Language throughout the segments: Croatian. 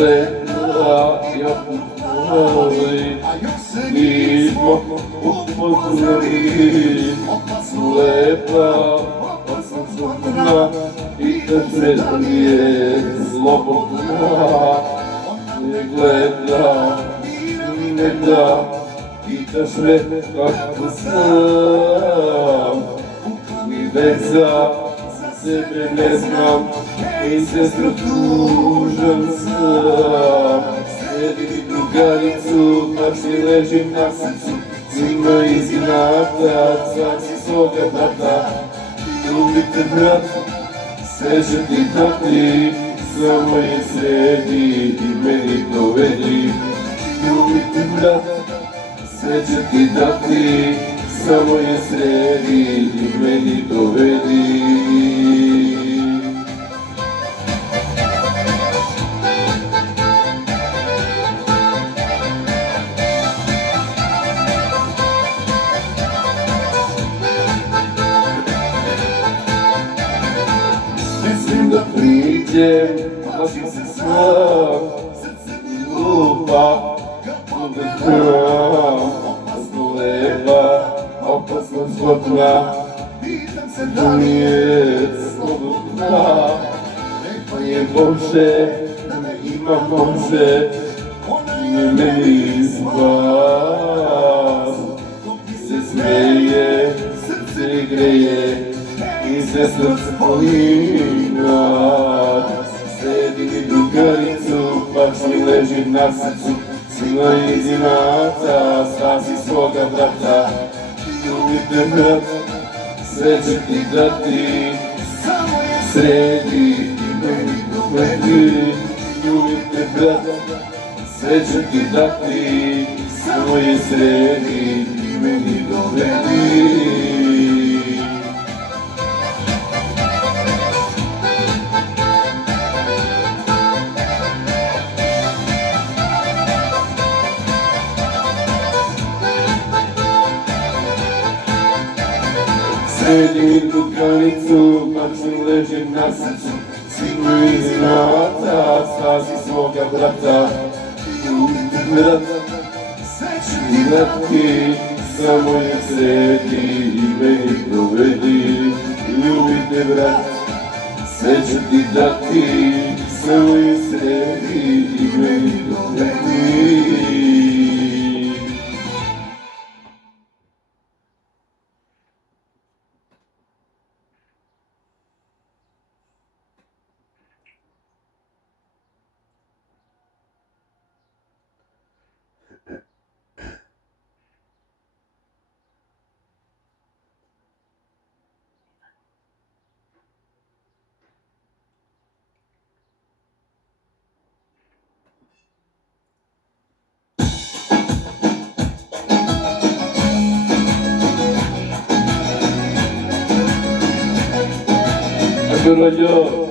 Gleda jak dalej mimo upoznali Gleda odsudna I te srednje slobodna Nie gleda, nie da I te srednje kako sam I već za sebe ne znam I sestru tužan sam Sredim drugaricu, tak si ležim na srcu Zima iznata, svaki svoga brata Ljubite brat, sve će ti dati Samo je sredi i meni dovedi Ljubite brat, sve će ti dati Samo je sredi i meni dovedi Mislim da priđem, nosim se sam Srce mi lupa, bude tram Opasno lepa, opasno zgodna Pitam se da li je slobodna Rekla je Bože, da me ima Bože Ona je meni spas Dok mi se smeje, srce greje I se srce polina Sredi mi drugaricu, pak mi ležim na srcu Sila iznata, spasi svoga brata Ljubite brat, sve će ti dati Samo je sredi i meni dovedi Ljubite brat, sve će ti dati Samo je sredi i meni dovedi Sredim drugaricu, pak mi ležim na srcu Sigma iznata, spasi svoga brata Ljubite brat, sve će ti dati Samo je sredi i meni dovedi Ljubite brat, sve će ti dati Samo je sredi i meni dovedi Pero yo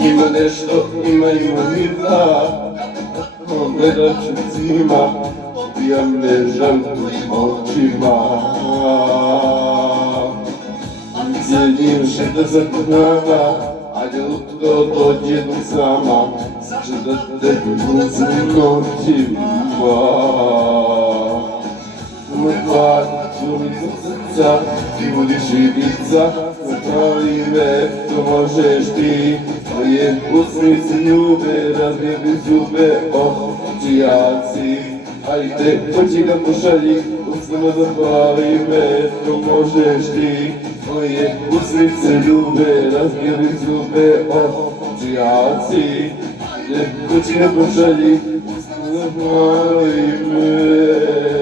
Ima nešto, ima vida Gledat ću zima Ubijam me žalkim očima Sjedim 60 dana Ajde lutko dođem sama Zašto da te bucim noćima Moj par, čulicu srca Ti budiš idica Zapravi me, to možeš ti Tvoje usnice ljube Razbije mi zube, očijaci Ajde, hoći ga pošalji Usnama zapali me, to možeš ti Tvoje usnice ljube, razbijeli zube, očijaci Ajde, hoći ga pošalji Usnama zapali me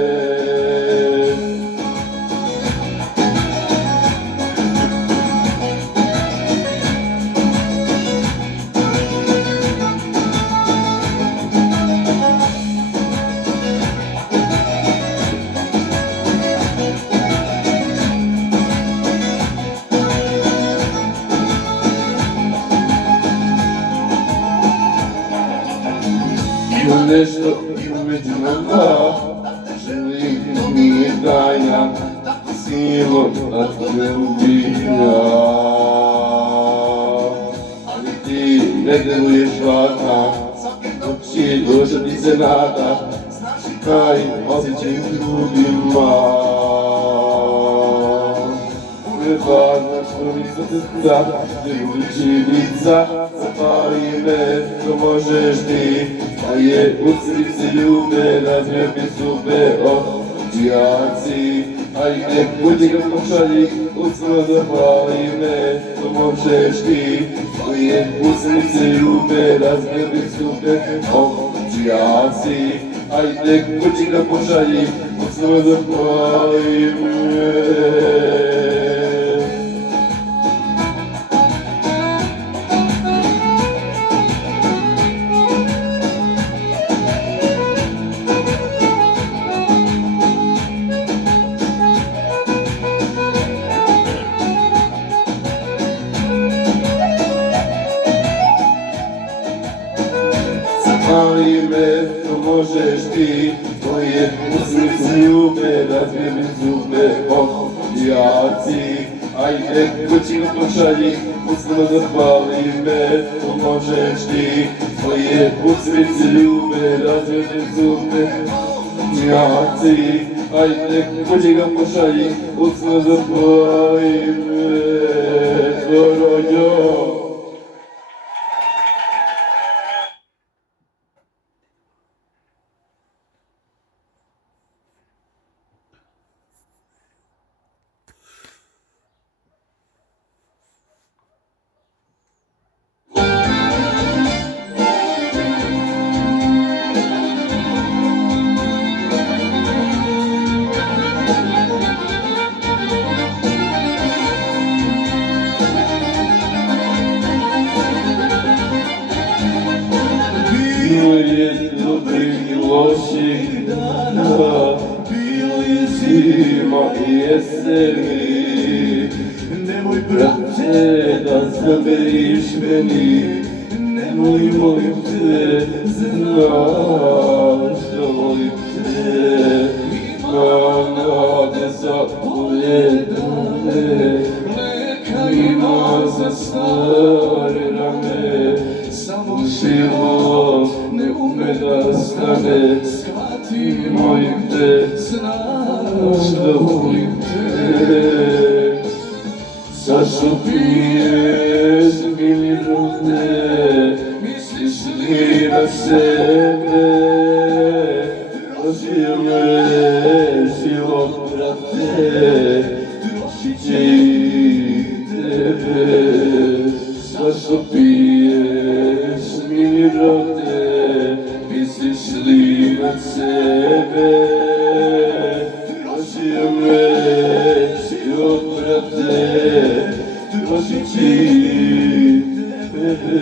Има нешто меѓу nama, nije tajna, silom da te ubija. Ali ti ne deluješ laka, dok će došla ti se nada, kaj osjećaj drugima. Ne važno što mi sa srca, ne budući lica, zapali me, to možeš ti. A je u srce ljube, razmjerne zube, odjaci. Ajde, budi ga pošalji, usno zapali me, to možeš ti. A je u srce ljube, razmjerne zube, odjaci. Ajde, budi ga pošalji, usno zapali me. Ali me, to možeš ti, tvoje usnice ljube, razmjerne zube, odjaci. Ajde, kući ga pošalji, usno zapali me, to možeš ti, tvoje usnice ljube, razmjerne zube, odjaci. Ajde, kući ga pošalji, usno zapali me, tvorođo. Bilo je dobrih i loših dana, bilo je zima i jeseni. Nemoj, brate, da zaberiš meni, nemoj, molim te, znaš da volim te. Imam nade za bolje dane, leka ima za stare rane. Samo život ne ume da stane, shvati, molim te, znaš da volim te. Zašto piješ mili rodne, misliš li na sebe? Trošio me život, brate, trošit će i tebe. Zašto piješ mili rodne, misliš li na sebe? Trošio me život, brate, trošit će i tebe.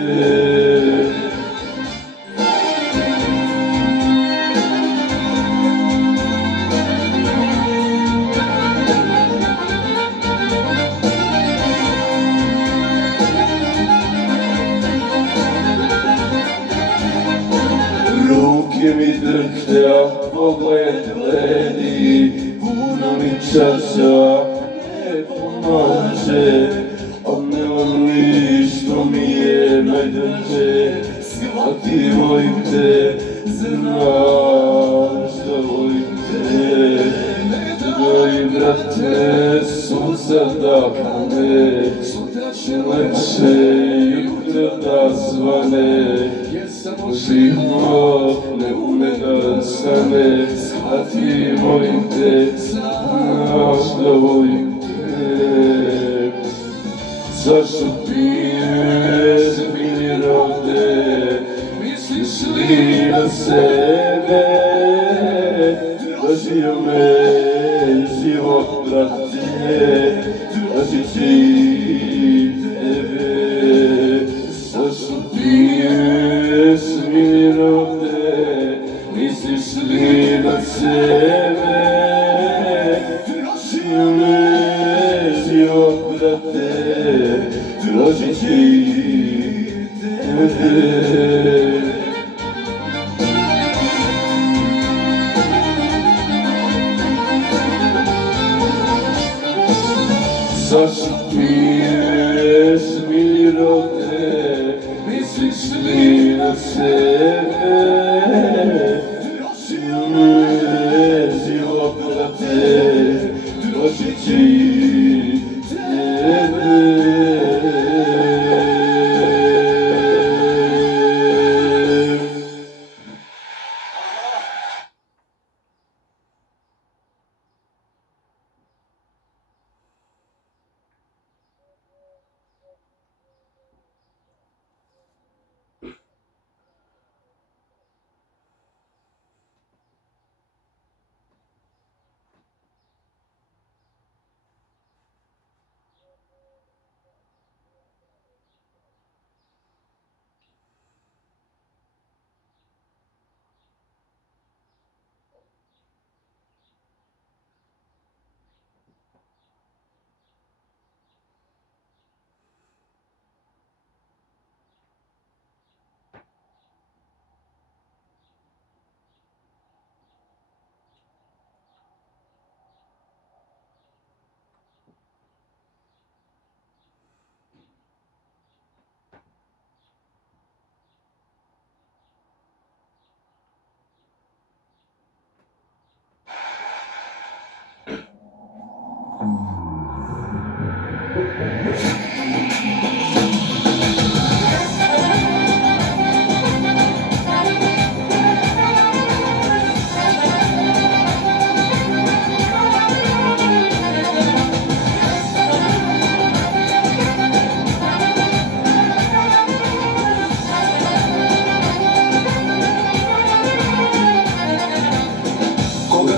Ruke mi drhte, a pogled ledi, puno mi čaša ne pomaže, a nemam ništo mi je najdrže. Shvati, molim te, znaš da volim te. Dragi brate, sunca da pane, sutra će lepše, jutra da svane. Jer samo život ne ume da stane. Shvati, molim te, znaš da volim te. Zašto piješ mili rodne, misliš li na sebe? Trošio me život, brate, trošit će i tebe. Zašto piješ mili rodne, misliš li na sebe? Trošio me život, brate, trošit će i tebe. išli na sebe, život na te, trošići tebe.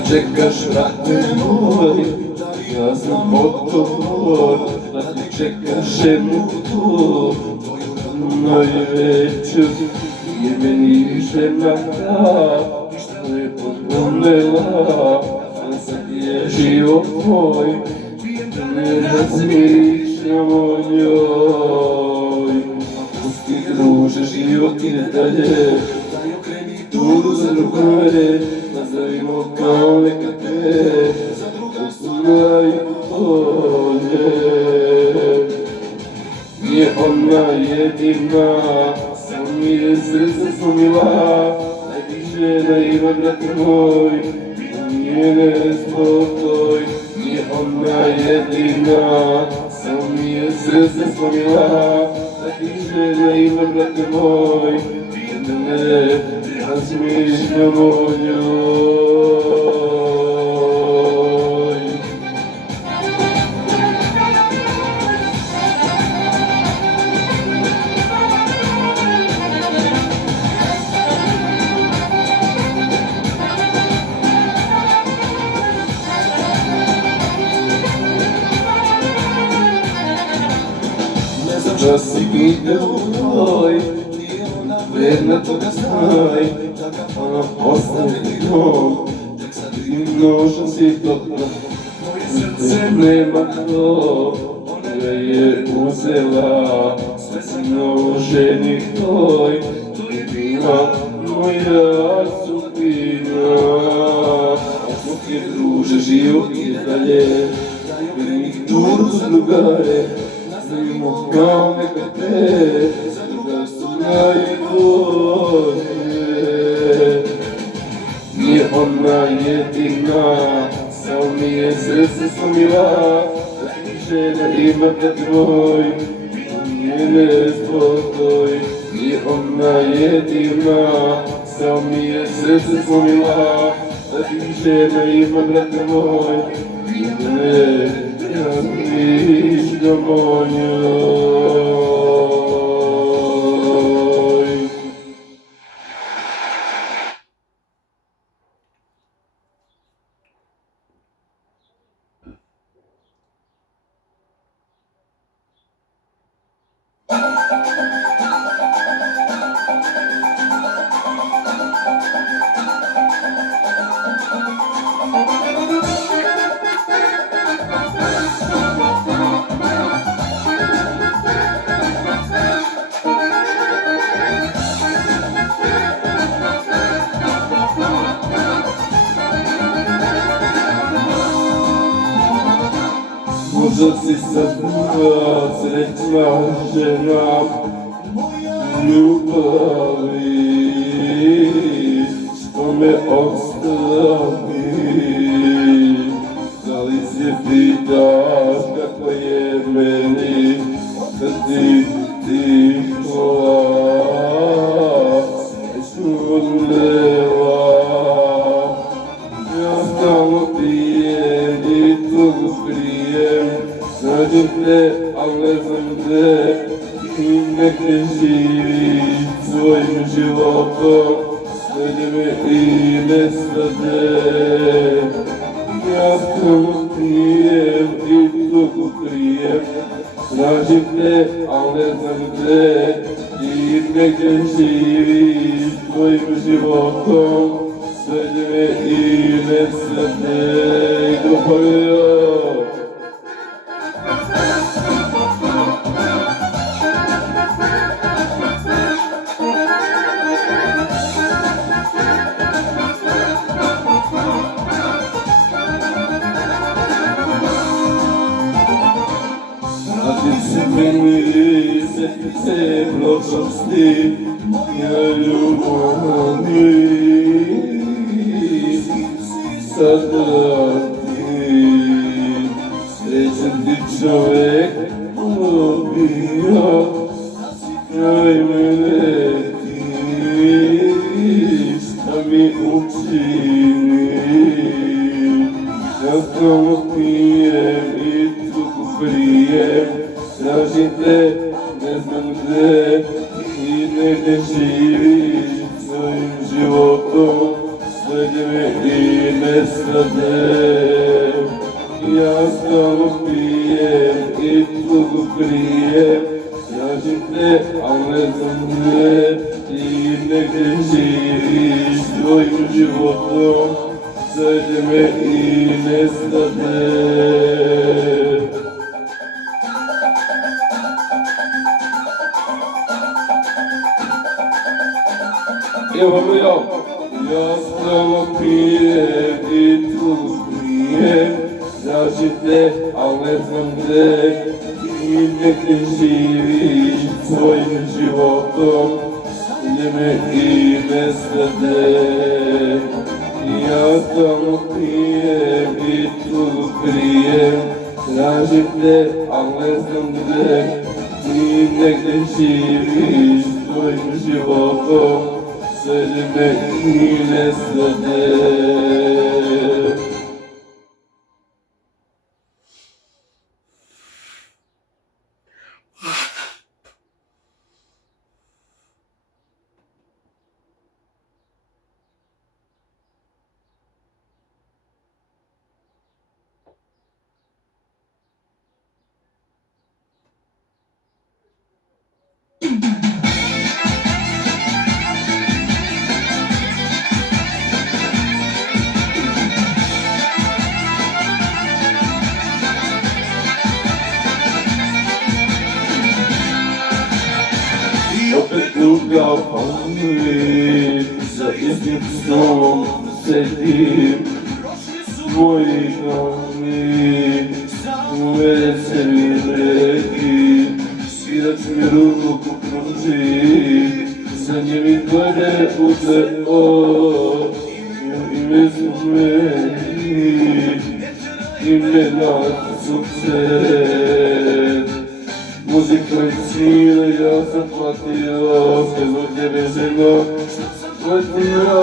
Čekaš, brate moj, ja sam odgovor, da ti čekaš jednu tu, najveću, je meni više nada, što je podgonela, a sad je život moj, ne razmišljam o njoj. Pusti druže, život ide dalje, daj okreni tudu za drugare, nazovimo kao nekakve, za druga su najbolje. Nije ona jedina, samo mi je srce slomila, najbliže da ima brate moj, nije nespokoj. Nije ona jedina, samo mi je srce slomila, najbliže da ima brate moj, ne razmišljam o njoj. Ne znam da si vidio moj, nije ona vredna toga znaj, ona ostavili dom, tek sad vidim noža si dobra. Moje srce nema to, ona ga je uzela, sve si noženik tvoj, to je bila moja sudbina. Ako ti druže život ide dalje, daj okreni tudu za drugare, nazovimo kao nekakve, za druga su najbolje. Nije ona jedina, samo mi je srce slomila, najbliže da ima brate moj, nije nespokoj. Nije ona jedina, samo mi je srce slomila, najbliže da ima brate moj, ne razmišljam o njoj. Možda si sad bila srećna žena, љубави што ме остави. Дали се питаш каква е мени да ти але земде и нека живи своим животом, следи ме и не стаде. Јас само пием и туку крием, tražim te, al ne znam gde, i neka živi svojim životom, следи ме и не стаде. Допалio. Meni se prošlosti moja ljubavi sada ti srećan ti čovek ubio kraj mene ti šta mi učini ja samo pijem i tuku prijem. Tražim te, ne znam gde, i negdje živiš svojim životom, sledi me i ne stade. Ja samo pijem i tugu krijem, tražim te, al ne znam gde, i negdje živiš svojim životom, sledi me i ne stade. Ja samo pijem i tu pijem, tražim te, al ne znam gde, i neka živiš svojim životom, sledi me i ne stade. Ja samo pijem i tu pijem, tražim te, al ne znam gde, i neka živiš svojim životom, sledi me i ne stade. Opet druga pamit, za istim snom sedim mojih dani, veseli reki, svidač mi ruku pruži, za njim i glede u te ime su meni, ime na sukces. Muzika i svira, ja sam platio, sve zbog tebe ženo, platio,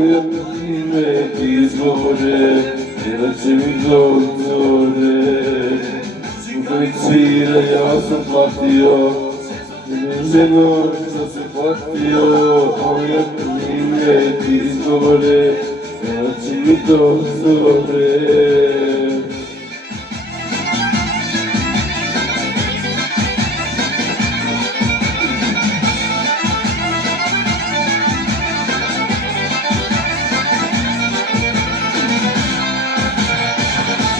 jedno ime izgovore, svirat će mi doktore. Muzika i svira, ja sam platio, ženo, što se platio, jedno ime izgovore, svirat će mi doktore.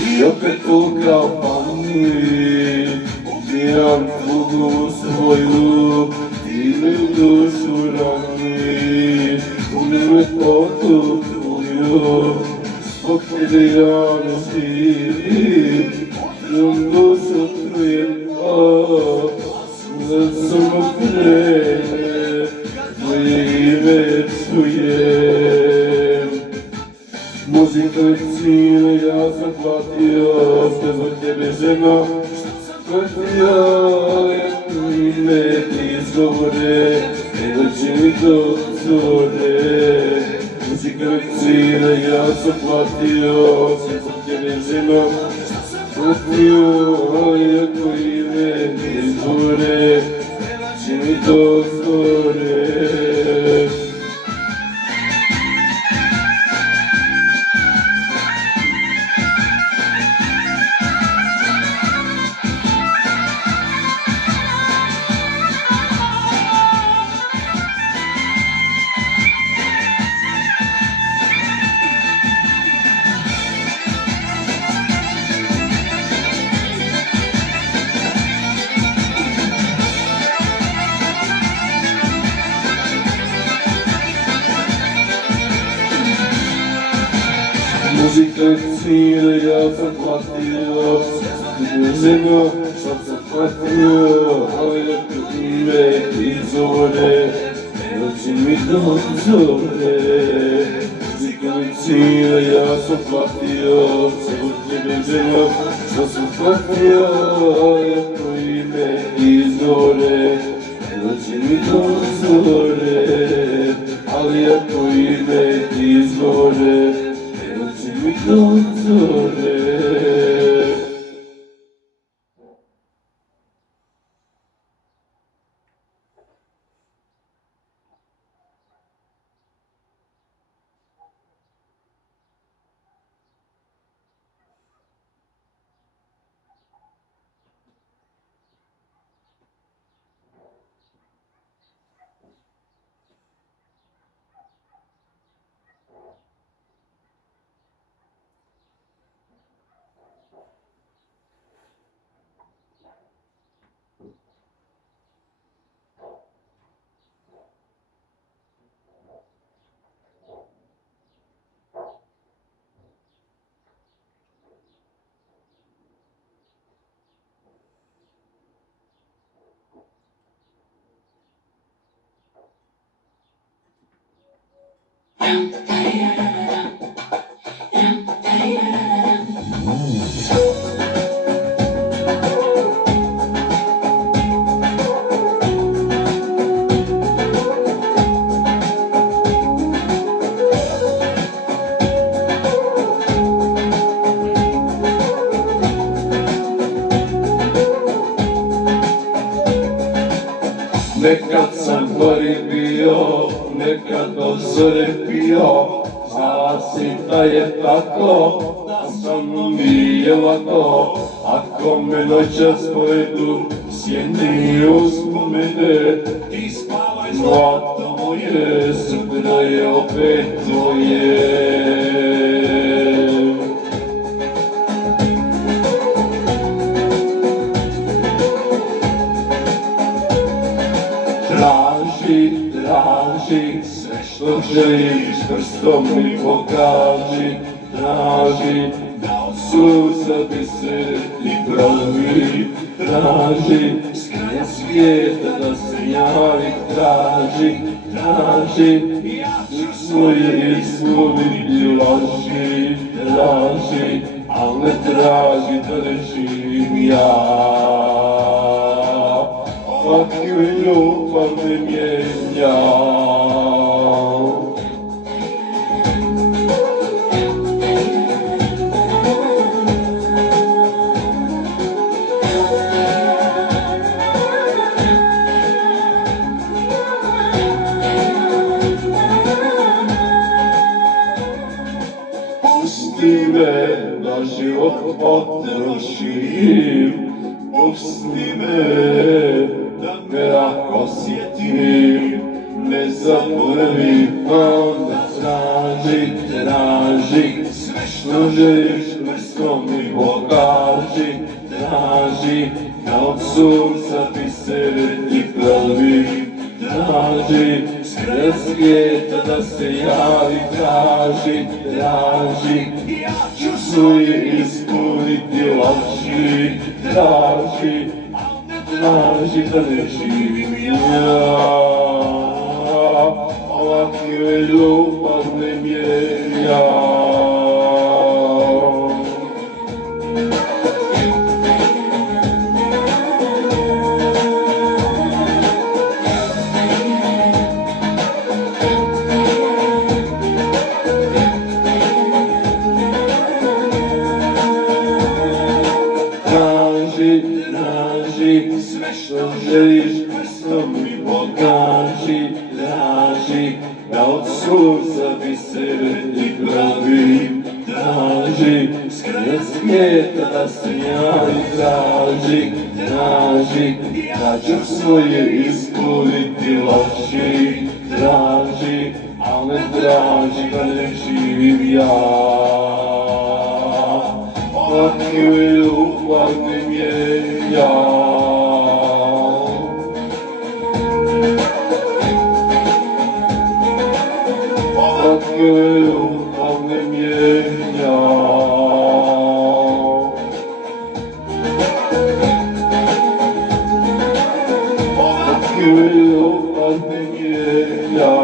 I opet ukrao pamit, ubijam tugu svoju, ti mi u dušu rani, umir me potukuju, zbog tebe ja ne živim, tvojom dušu trujem, da sam okrenem. mi to zore. Muzika cira, ja sam platio, sve sam te vezeno. Platio, jako ime izvore, će mi to zore. Muzika cira, ja sam platio, vezeno, šta sam platio, ali jako ime izvore, da će mi to zore. Muzika cira, ja sam platio, sve vezeno, šta sam platio, ali jako ime izvore, da će mi to zore, ali jako ime izvore. Mi to zore. Nekad sam gori bio, nekad do zore pio, znala si da je tako, da sa mnom nije lako. Ako me noćas povedu, sjeni uspomene, ti spavaj zlato moje, sutra je opet tvoje. Traži, sve što želiš, prstom mi pokaži. Traži, da od suza bi se ti pravi. Traži, s kraja svijeta da se javi. Traži, ja ću svoje ispuniti laži. Traži, al ne traži da ne živim ja. Ovakve ljubav ne mijenja. Pusti me da život potrošim. Pusti me da me lako sjetim. Ne zaboravi, onda traži. Sve što želiš prstom mi pokaži. Traži, da od sunca bi se ti pravi. Traži, s kraja svijeta da se javi. Traži, ja ću svoje ispuniti laži. Traži da ne živim ja. Ovakve ljubav ne mijenja. traži, da od sunca bisere ti pravi, traži, skraj svijeta da se njaj traži, da ću svoje ispuniti laži, traži, a ne traži da ne živim ja. Ovakvu ljubav ne mijenja. Ljubav ne mijenja. Ljubav ne mijenja.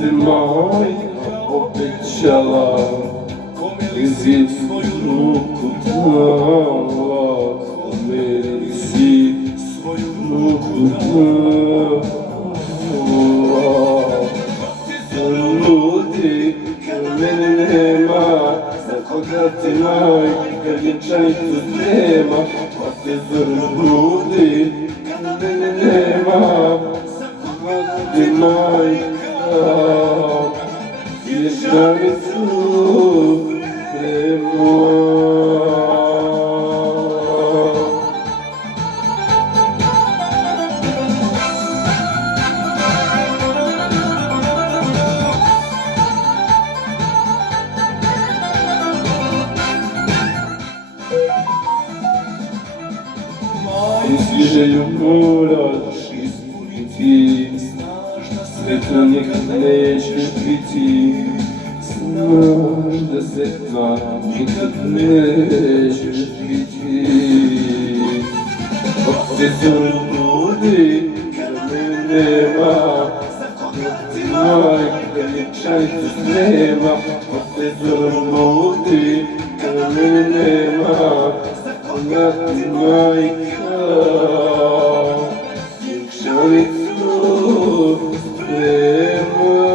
Ti majka obećala, kome si svoju ruku dala, kome si svoju ruku dala. Ti zaludi, kad mene nema, za koga ti majka vjenčanicu sprema. Pa ti zaludi, kad mene nema, za koga ti majka vjenčanicu sprema. Misli želju moraš ispuniti, sretna nikad nećeš biti. Znaš da sretna nikad nećeš biti. Dok te zaludi, kad me nema, za koga ti majka vjenčanicu sprema. Dok te zaludi, kad me nema, za koga ti majka vjenčanicu sprema.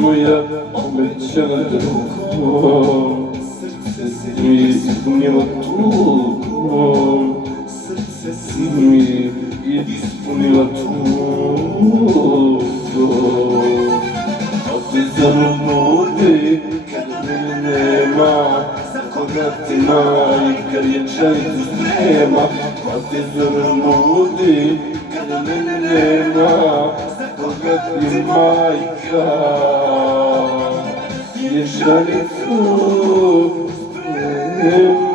Moja obećana drugom, srce si mi ispunila tugom, srce si mi ispunila tugom. A ti zaludi, kad mene nema, za koga ti majka vjenčanicu sprema. A ti zaludi, kad mene nema, za koga ti majka vjenčanicu sprema.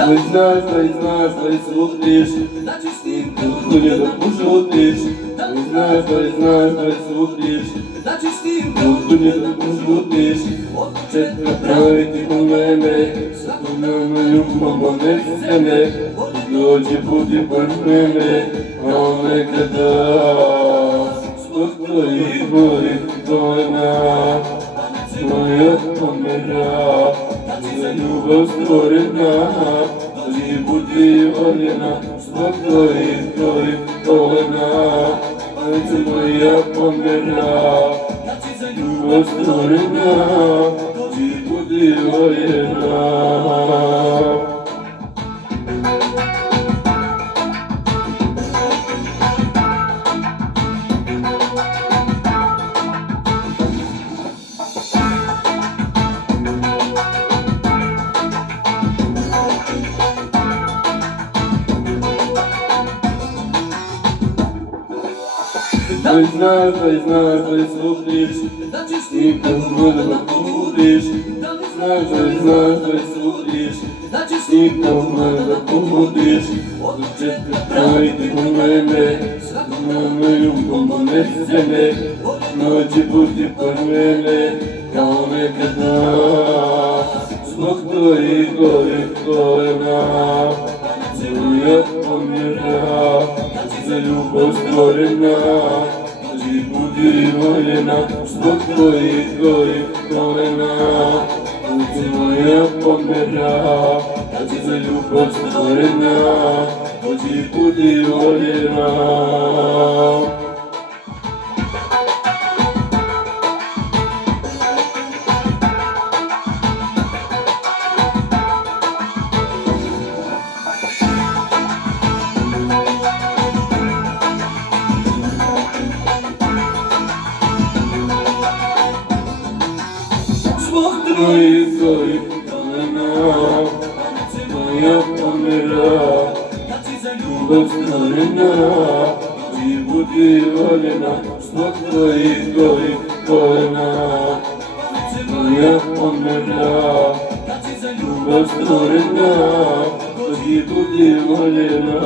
Дай знаеш, дай смотриш, никој да пошутиш. Дай знаеш, дай смотриш, никој да пошутиш. Четка правите по мене, сакуваме љубово не стане. Доđi budi pored mene, kao nekada. Zbog tvojih boljih dojena, moja pomera, za ljubav stvorena. Dođi budi voljena, zbog tvojih dojena, moja pomera, za ljubav stvorena. Dođi budi voljena. Дай знаеш, дай смотриш, никој да побудиш. Дай знаеш, дай смотриш, никој да побудиш. Од четка правите по мене, сакуваме љубово не стане. Доđi budi pored mene, kao nekada. Zbog tvojih golih kolena, moja pomera, za ljubav stvorena. Dođi budi voljena, zbog tvojih golih kolena. Moja pomera, za ljubav stvorena. Dođi budi voljena. Твоих колена, моя помера, љубов створена. Доđi budi voljena, zbog tvojih kolena. Moja pomera, љубов stvorena. Dođi budi voljena.